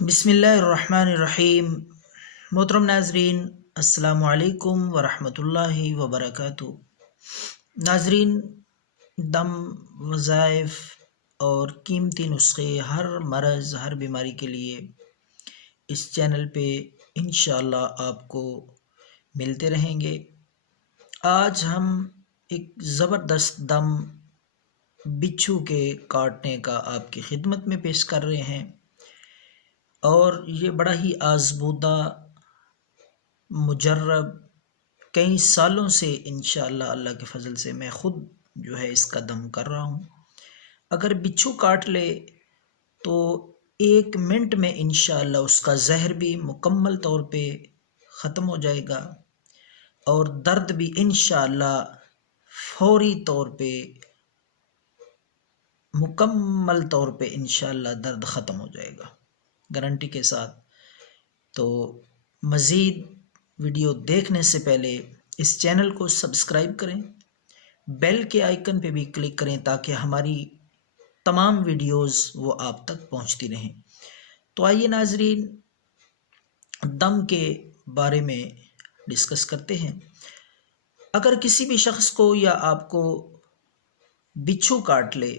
بسم اللہ الرحمن الرحیم۔ محترم ناظرین، السلام علیکم ورحمۃ اللہ وبرکاتہ۔ ناظرین، دم، وظائف اور قیمتی نسخے ہر مرض، ہر بیماری کے لیے اس چینل پہ انشاءاللہ آپ کو ملتے رہیں گے۔ آج ہم ایک زبردست دم بچھو کے کاٹنے کا آپ کی خدمت میں پیش کر رہے ہیں، اور یہ بڑا ہی آزمودہ، مجرب، کئی سالوں سے انشاءاللہ اللہ کے فضل سے میں خود جو ہے اس کا دم کر رہا ہوں۔ اگر بچھو کاٹ لے تو 1 منٹ میں انشاءاللہ اس کا زہر بھی مکمل طور پہ ختم ہو جائے گا، اور درد بھی انشاءاللہ فوری طور پہ، مکمل طور پہ انشاءاللہ درد ختم ہو جائے گا، گارنٹی کے ساتھ۔ تو مزید ویڈیو دیکھنے سے پہلے اس چینل کو سبسکرائب کریں، بیل کے آئیکن پہ بھی کلک کریں تاکہ ہماری تمام ویڈیوز وہ آپ تک پہنچتی رہیں۔ تو آئیے ناظرین، دم کے بارے میں ڈسکس کرتے ہیں۔ اگر کسی بھی شخص کو یا آپ کو بچھو کاٹ لے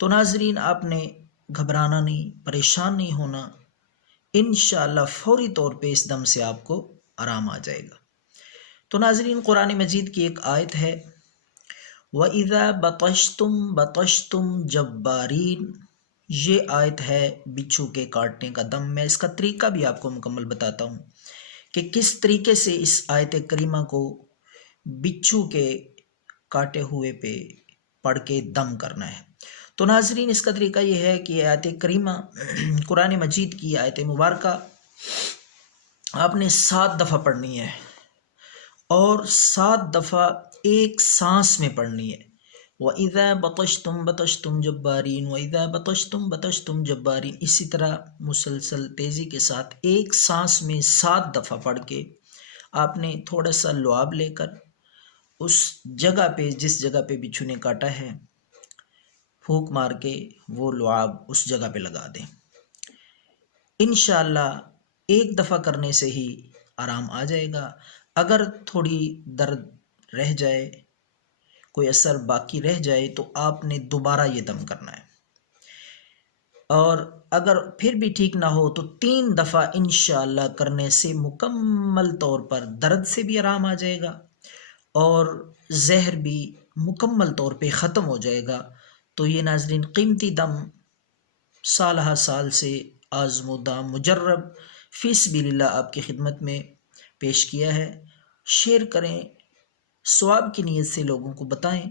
تو ناظرین آپ نے گھبرانا نہیں، پریشان نہیں ہونا، انشاءاللہ فوری طور پہ اس دم سے آپ کو آرام آ جائے گا۔ تو ناظرین، قرآن مجید کی ایک آیت ہے، وَإِذَا بَطَشْتُمْ بَطَشْتُمْ جَبَّارِينَ۔ یہ آیت ہے بچھو کے کاٹنے کا دم۔ میں اس کا طریقہ بھی آپ کو مکمل بتاتا ہوں کہ کس طریقے سے اس آیت کریمہ کو بچھو کے کاٹے ہوئے پہ پڑھ کے دم کرنا ہے۔ تو ناظرین، اس کا طریقہ یہ ہے کہ آیت کریمہ، قرآن مجید کی آیت مبارکہ آپ نے 7 دفعہ پڑھنی ہے، اور 7 دفعہ ایک سانس میں پڑھنی ہے۔ وَإِذَا بَطَشْتُمْ بَطَشْتُمْ جَبَّارِينَ وَإِذَا بَطَشْتُمْ بَطَشْتُمْ جَبَّارِينَ، اسی طرح مسلسل تیزی کے ساتھ ایک سانس میں 7 دفعہ پڑھ کے آپ نے تھوڑا سا لعاب لے کر اس جگہ پہ، جس جگہ پہ بچھو نے کاٹا ہے، پھونک مار کے وہ لعاب اس جگہ پہ لگا دیں۔ انشاءاللہ ایک دفعہ کرنے سے ہی آرام آ جائے گا۔ اگر تھوڑی درد رہ جائے، کوئی اثر باقی رہ جائے، تو آپ نے دوبارہ یہ دم کرنا ہے، اور اگر پھر بھی ٹھیک نہ ہو تو 3 دفعہ انشاءاللہ کرنے سے مکمل طور پر درد سے بھی آرام آ جائے گا، اور زہر بھی مکمل طور پہ ختم ہو جائے گا۔ تو یہ ناظرین قیمتی دم سالہ سال سے آزمودہ، مجرب، فی سبیل اللہ آپ کی خدمت میں پیش کیا ہے۔ شیئر کریں، ثواب کی نیت سے لوگوں کو بتائیں۔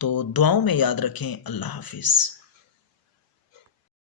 تو دعاؤں میں یاد رکھیں۔ اللہ حافظ۔